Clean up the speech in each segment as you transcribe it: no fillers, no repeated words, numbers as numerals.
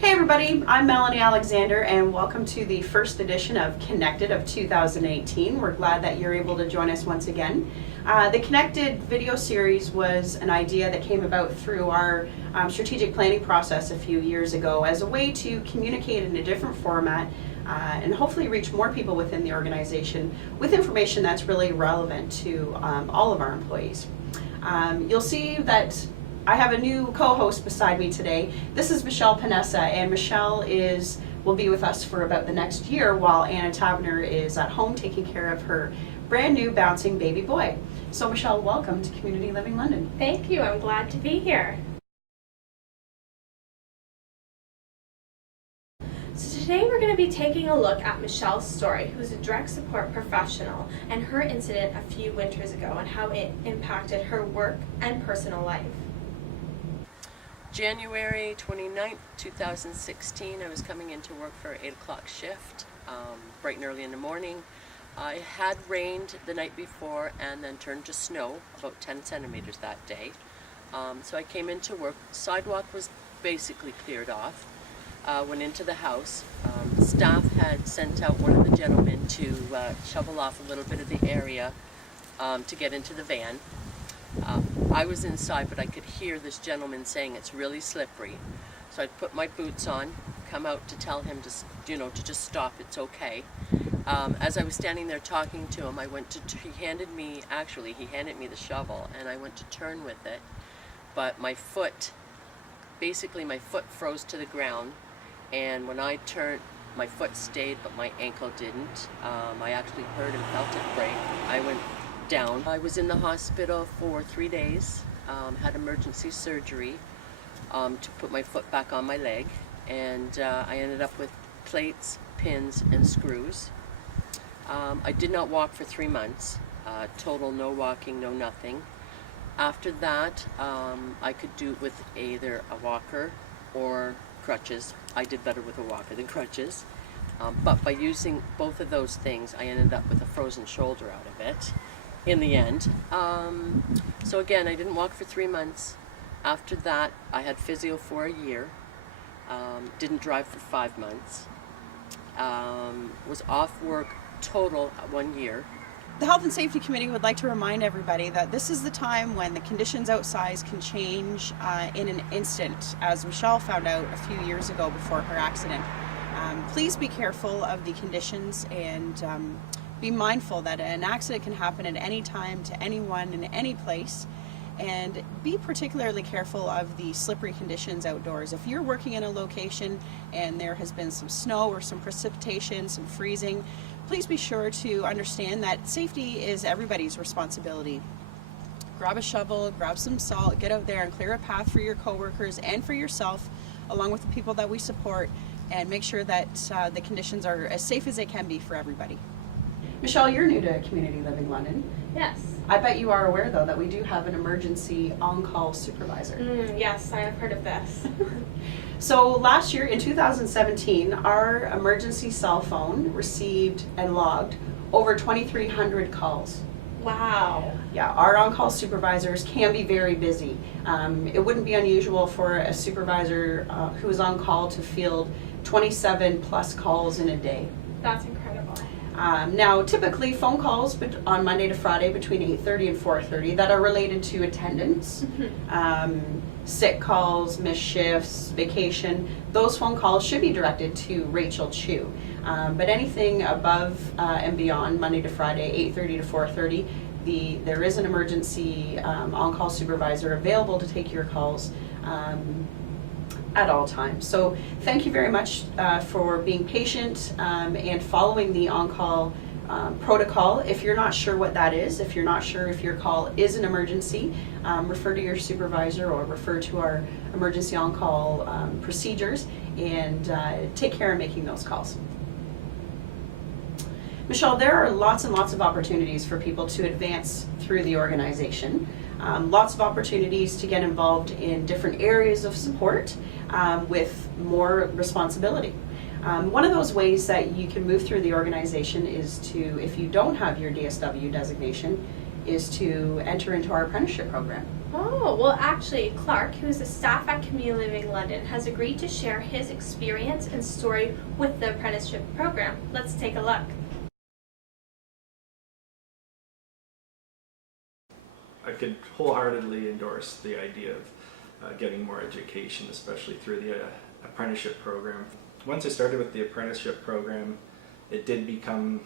Hey everybody, I'm Melanie Alexander and welcome to the first edition of Connected of 2018. We're glad that you're able to join us once again. The Connected video series was an idea that came about through our strategic planning process a few years ago as a way to communicate in a different format and hopefully reach more people within the organization with information that's really relevant to all of our employees. You'll see that I have a new co-host beside me today. This is Michelle Panessa, and Michelle will be with us for about the next year while Anna Tavener is at home taking care of her brand new bouncing baby boy. So Michelle, welcome to Community Living London. Thank you, I'm glad to be here. So today we're going to be taking a look at Michelle's story, who's a direct support professional, and her incident a few winters ago and how it impacted her work and personal life. January 29th, 2016, I was coming into work for 8 o'clock shift, bright and early in the morning. I had rained the night before and then turned to snow, about 10 centimeters that day. So I came into work. The sidewalk was basically cleared off. Went into the house. Staff had sent out one of the gentlemen to shovel off a little bit of the area to get into the van. I was inside, but I could hear this gentleman saying it's really slippery. So I put my boots on, come out to tell him to just stop, it's okay. As I was standing there talking to him, he handed me the shovel, and I went to turn with it, but my foot froze to the ground, and when I turned, my foot stayed, but my ankle didn't. I actually heard and felt it break. I went down. I was in the hospital for 3 days, had emergency surgery to put my foot back on my leg, and I ended up with plates, pins, and screws. I did not walk for 3 months, total no walking, no nothing. After that, I could do it with either a walker or crutches. I did better with a walker than crutches, but by using both of those things, I ended up with a frozen shoulder out of it in the end. So again, I didn't walk for 3 months. After that, I had physio for a year. Didn't drive for 5 months. Was off work total 1 year. The Health and Safety Committee would like to remind everybody that this is the time when the conditions outside can change in an instant, as Michelle found out a few years ago before her accident. Please be careful of the conditions and be mindful that an accident can happen at any time to anyone in any place, and be particularly careful of the slippery conditions outdoors. If you're working in a location and there has been some snow or some precipitation, some freezing, please be sure to understand that safety is everybody's responsibility. Grab a shovel, grab some salt, get out there and clear a path for your coworkers and for yourself, along with the people that we support, and make sure that the conditions are as safe as they can be for everybody. Michelle, you're new to Community Living London. Yes. I bet you are aware, though, that we do have an emergency on-call supervisor. Yes, I have heard of this. So last year, in 2017, our emergency cell phone received and logged over 2,300 calls. Wow. Yeah, our on-call supervisors can be very busy. It wouldn't be unusual for a supervisor who is on call to field 27 plus calls in a day. That's incredible. Now, typically phone calls on Monday to Friday between 8:30 and 4:30 that are related to attendance, sick calls, missed shifts, vacation, those phone calls should be directed to Rachel Chu. But anything above and beyond Monday to Friday, 8:30 to 4:30, there is an emergency on-call supervisor available to take your calls at all times. So thank you very much for being patient and following the on-call protocol. If you're not sure what that is, if you're not sure if your call is an emergency, refer to your supervisor or refer to our emergency on-call procedures and take care of making those calls. Michelle, there are lots and lots of opportunities for people to advance through the organization. Lots of opportunities to get involved in different areas of support with more responsibility. One of those ways that you can move through the organization is to, if you don't have your DSW designation, is to enter into our apprenticeship program. Oh, well actually, Clark, who is a staff at Community Living London, has agreed to share his experience and story with the apprenticeship program. Let's take a look. I could wholeheartedly endorse the idea of getting more education, especially through the apprenticeship program. Once I started with the apprenticeship program, it did become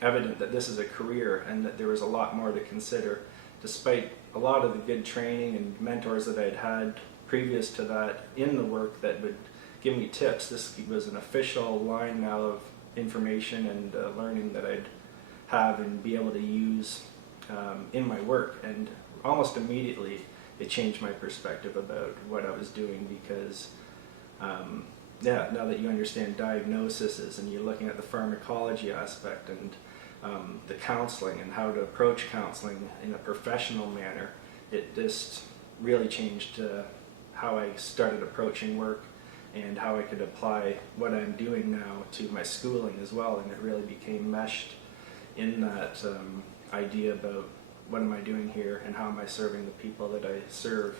evident that this is a career and that there was a lot more to consider. Despite a lot of the good training and mentors that I'd had previous to that in the work that would give me tips, this was an official line now of information and learning that I'd have and be able to use in my work. And almost immediately it changed my perspective about what I was doing, because now that you understand diagnoses and you're looking at the pharmacology aspect and the counseling and how to approach counseling in a professional manner, it just really changed how I started approaching work and how I could apply what I'm doing now to my schooling as well. And it really became meshed in that idea about what am I doing here and how am I serving the people that I serve.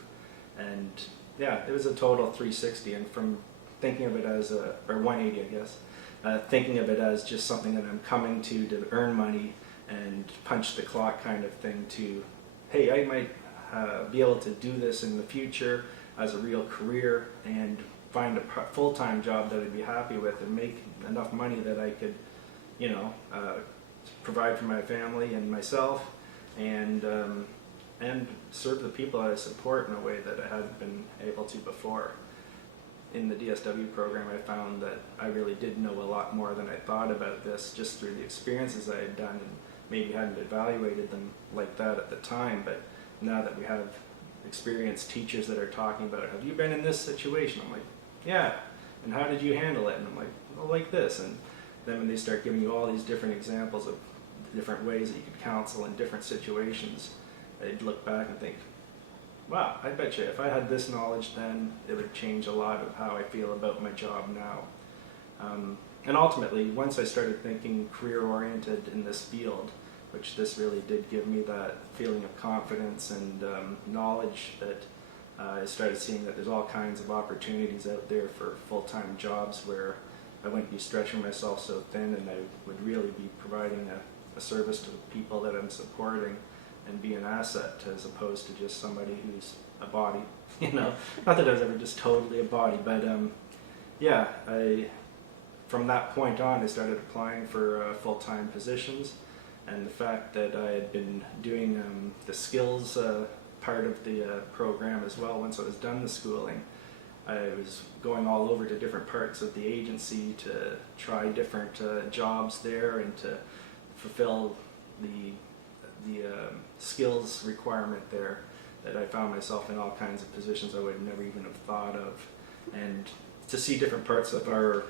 And yeah, it was a total 360, and from thinking of it as or 180 I guess, thinking of it as just something that I'm coming to earn money and punch the clock kind of thing, to, hey, I might be able to do this in the future as a real career and find a full-time job that I'd be happy with and make enough money that I could, you know, provide for my family and myself, and serve the people I support in a way that I hadn't been able to before. In the DSW program, I found that I really did know a lot more than I thought about this, just through the experiences I had done, and maybe hadn't evaluated them like that at the time. But now that we have experienced teachers that are talking about, have you been in this situation? I'm like, yeah. And how did you handle it? And I'm like, well, like this. And then when they start giving you all these different examples of different ways that you could counsel in different situations, I'd look back and think, wow, I bet you if I had this knowledge then, it would change a lot of how I feel about my job now. And ultimately, once I started thinking career-oriented in this field, which this really did give me that feeling of confidence and knowledge, that I started seeing that there's all kinds of opportunities out there for full-time jobs where I wouldn't be stretching myself so thin, and I would really be providing a service to the people that I'm supporting and be an asset, as opposed to just somebody who's a body, you know. Not that I was ever just totally a body, but yeah, from that point on I started applying for full-time positions, and the fact that I had been doing the skills part of the program as well. Once I was done the schooling, I was going all over to different parts of the agency to try different jobs there and to fulfill the skills requirement there, that I found myself in all kinds of positions I would never even have thought of. And to see different parts of our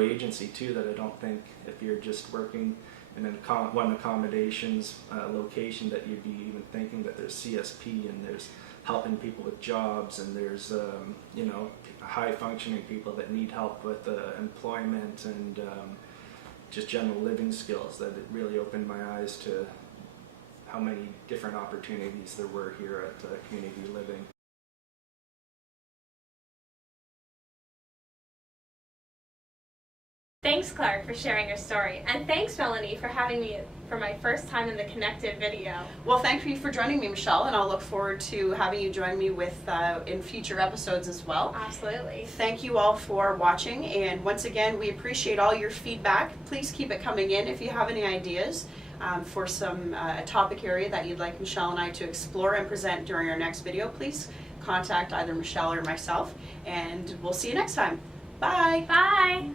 agency too, that I don't think if you're just working in one accommodations location that you'd be even thinking that there's CSP and there's helping people with jobs and there's you know, high functioning people that need help with employment and just general living skills. That it really opened my eyes to how many different opportunities there were here at Community Living. Thanks, Clark, for sharing your story. And thanks, Melanie, for having me for my first time in the Connected video. Well, thank you for joining me, Michelle, and I'll look forward to having you join me with in future episodes as well. Absolutely. Thank you all for watching, and once again, we appreciate all your feedback. Please keep it coming in if you have any ideas for some a topic area that you'd like Michelle and I to explore and present during our next video. Please contact either Michelle or myself, and we'll see you next time. Bye. Bye.